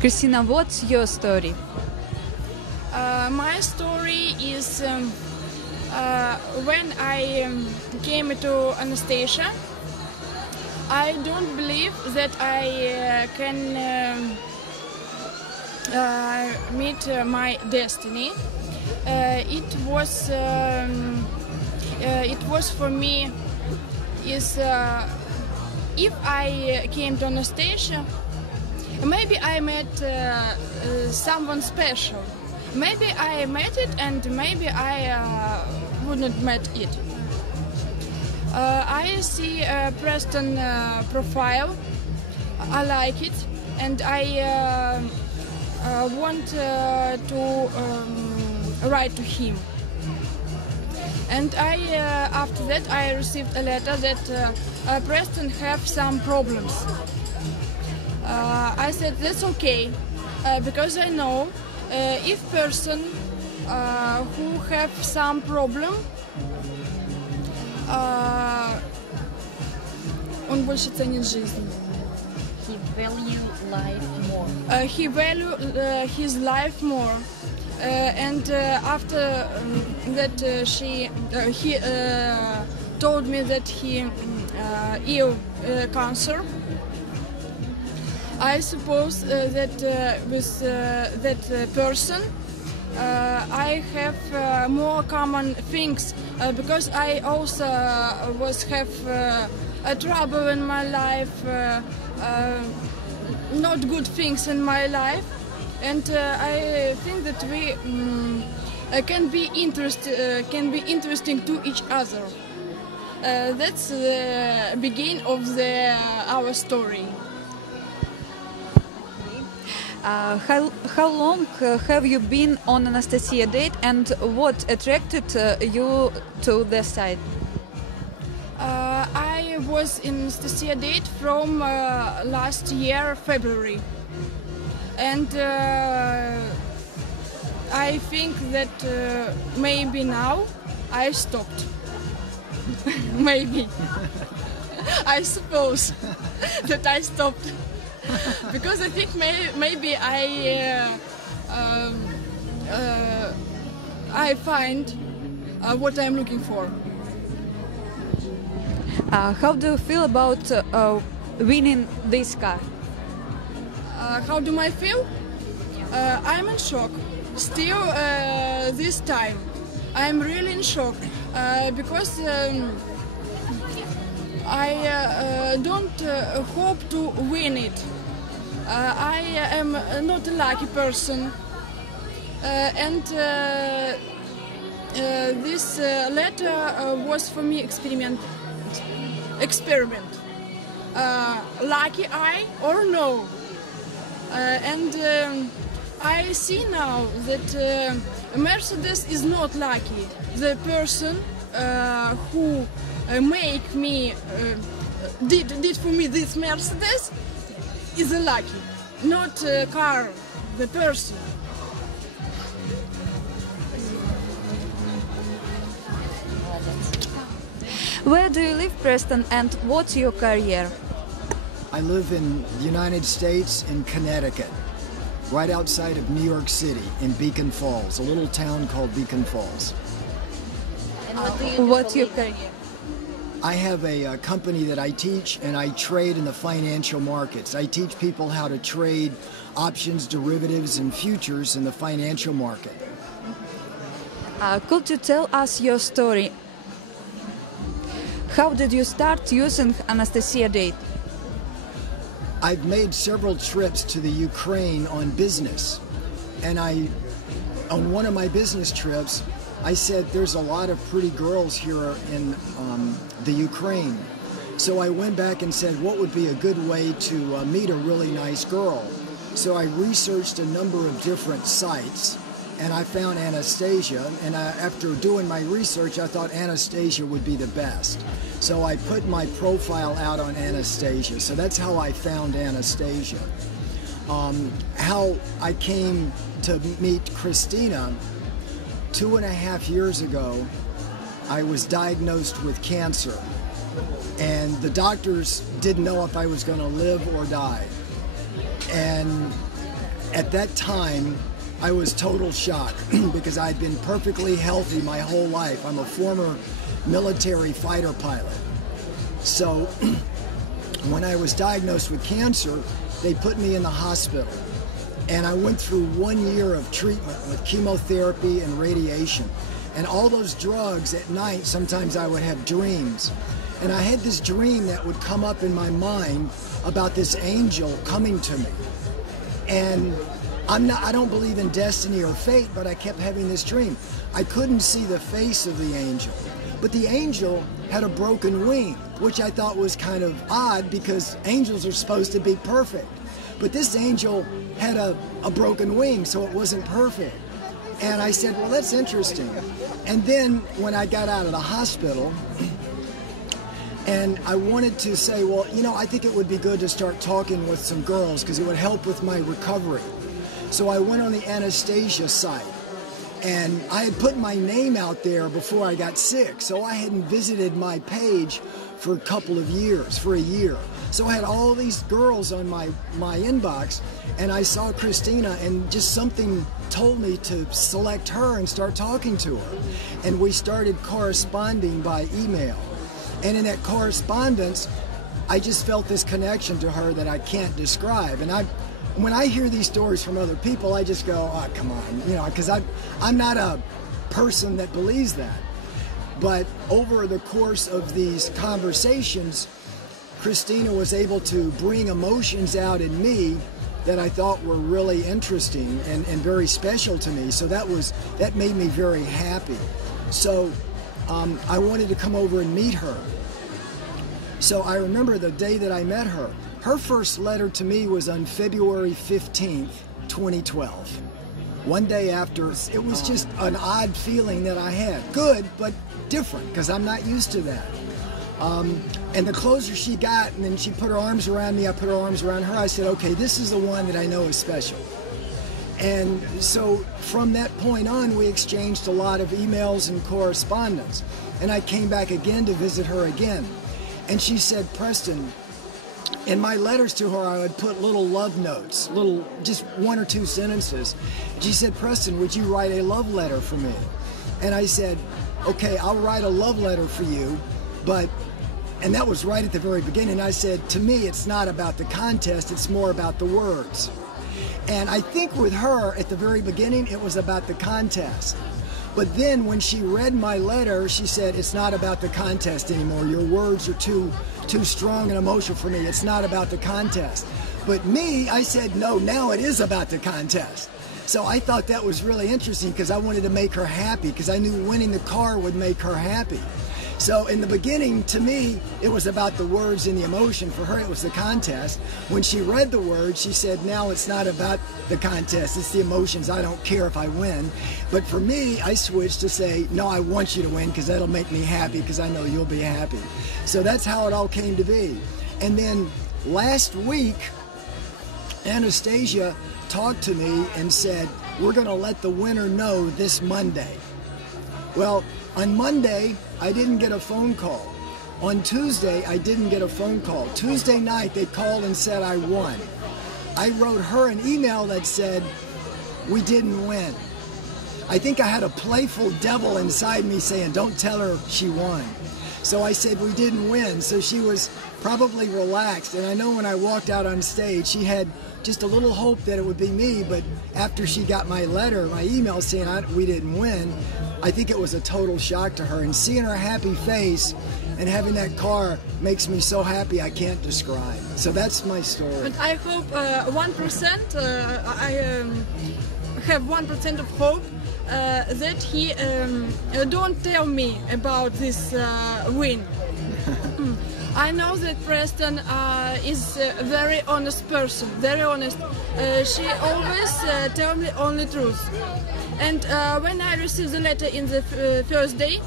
Christina, what's your story? My story is when I came to Anastasia, I don't believe that I can meet my destiny. It was for me is if I came to Anastasia, maybe I met someone special. Maybe I met it, and maybe I wouldn't met it. I see Preston profile. I like it, and I want to write to him. And after that, I received a letter that Preston have some problems. I said that's okay, because I know if person who have some problem, он больше ценит жизнь. He value life more. He value his life more. And after that, he told me that he ill cancer. I suppose that with that person I have more common things because I also have a trouble in my life, not good things in my life, and I think that we can be interesting to each other. That's the beginning of our story. How long have you been on Anastasia date, and what attracted you to the site? I was in Anastasia date from last year February, and I think that maybe now I stopped. Maybe. I suppose that I stopped. Because I think maybe I find what I'm looking for. How do you feel about winning this car? How do I feel? I'm in shock. Still, this time, I'm really in shock because I don't hope to win it. I am not a lucky person, and this letter was for me experiment. Lucky I or no? And I see now that Mercedes is not lucky. The person who make me did for me this Mercedes is a lucky, not a car, the person. Where do you live, Preston, and what's your career? I live in the United States in Connecticut, right outside of New York City in Beacon Falls, a little town called Beacon Falls. And what do you do What's for your living? career? I have a company that I teach, and I trade in the financial markets. I teach people how to trade options, derivatives, and futures in the financial market. Could you tell us your story? How did you start using Anastasia date? I've made several trips to the Ukraine on business, and on one of my business trips, I said there's a lot of pretty girls here in the Ukraine. So I went back and said, what would be a good way to meet a really nice girl? So I researched a number of different sites, and I found Anastasia, and after doing my research, I thought Anastasia would be the best. So I put my profile out on Anastasia. So that's how I found Anastasia. How I came to meet Christina, 2.5 years ago, I was diagnosed with cancer, and the doctors didn't know if I was going to live or die. And at that time, I was total shock because I'd been perfectly healthy my whole life. I'm a former military fighter pilot. So when I was diagnosed with cancer, they put me in the hospital. And I went through 1 year of treatment with chemotherapy and radiation. And all those drugs at night, sometimes I would have dreams. And I had this dream that would come up in my mind about this angel coming to me. And I don't believe in destiny or fate, but I kept having this dream. I couldn't see the face of the angel, but the angel had a broken wing, which I thought was kind of odd because angels are supposed to be perfect. But this angel had a broken wing, so it wasn't perfect. And I said, well, that's interesting. And then when I got out of the hospital, and I wanted to say, well, you know, I think it would be good to start talking with some girls because it would help with my recovery. So I went on the Anastasia site, and I had put my name out there before I got sick, so I hadn't visited my page for a couple of years, for a year. So I had all these girls on my inbox, and I saw Christina, and just something told me to select her and start talking to her. And we started corresponding by email. And in that correspondence, I just felt this connection to her that I can't describe. And when I hear these stories from other people, I just go, oh, come on, you know, because I'm not a person that believes that. But over the course of these conversations, Christina was able to bring emotions out in me that I thought were really interesting and very special to me. So that made me very happy. So I wanted to come over and meet her. So I remember the day that I met her. Her first letter to me was on February 15th, 2012. One day after, it was just an odd feeling that I had. Good, but different, because I'm not used to that. And the closer she got, and then she put her arms around me, I put her arms around her, I said, okay, this is the one that I know is special. And so from that point on, we exchanged a lot of emails and correspondence. And I came back again to visit her again. And she said, Preston, in my letters to her, I would put little love notes, just 1 or 2 sentences. She said, Preston, would you write a love letter for me? And I said, okay, I'll write a love letter for you, and that was right at the very beginning. I said, to me, it's not about the contest, it's more about the words. And I think with her, at the very beginning, it was about the contest. But then when she read my letter, she said, it's not about the contest anymore. Your words are too strong and emotional for me. It's not about the contest. But me, I said, no, now it is about the contest. So I thought that was really interesting because I wanted to make her happy because I knew winning the car would make her happy. So in the beginning, to me, it was about the words and the emotion. For her, it was the contest. When she read the words, she said, now it's not about the contest, it's the emotions. I don't care if I win. But for me, I switched to say, no, I want you to win because that'll make me happy because I know you'll be happy. So that's how it all came to be. And then last week, Anastasia talked to me and said, we're going to let the winner know this Monday. Well, on Monday, I didn't get a phone call. On Tuesday, I didn't get a phone call. Tuesday night, they called and said I won. I wrote her an email that said, we didn't win. I think I had a playful devil inside me saying, don't tell her she won. So I said, we didn't win. So she was probably relaxed. And I know when I walked out on stage, she had just a little hope that it would be me. But after she got my letter, my email saying we didn't win, I think it was a total shock to her. And seeing her happy face and having that car makes me so happy I can't describe. So that's my story. But I hope 1%, I have 1% of hope that he don't tell me about this win. I know that Preston is a very honest person, very honest. She always tells me only truth. And when I received the letter in the first day,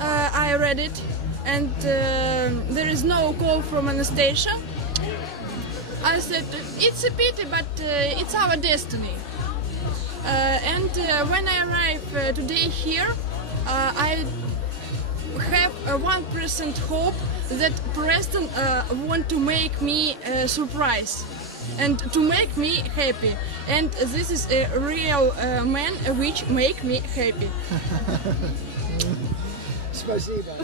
I read it, and there is no call from Anastasia. I said, it's a pity, but it's our destiny. And when I arrive today here, I have a 1% hope that Preston want to make me a surprise. and to make me happy. And this is a real man which make me happy. Спасибо.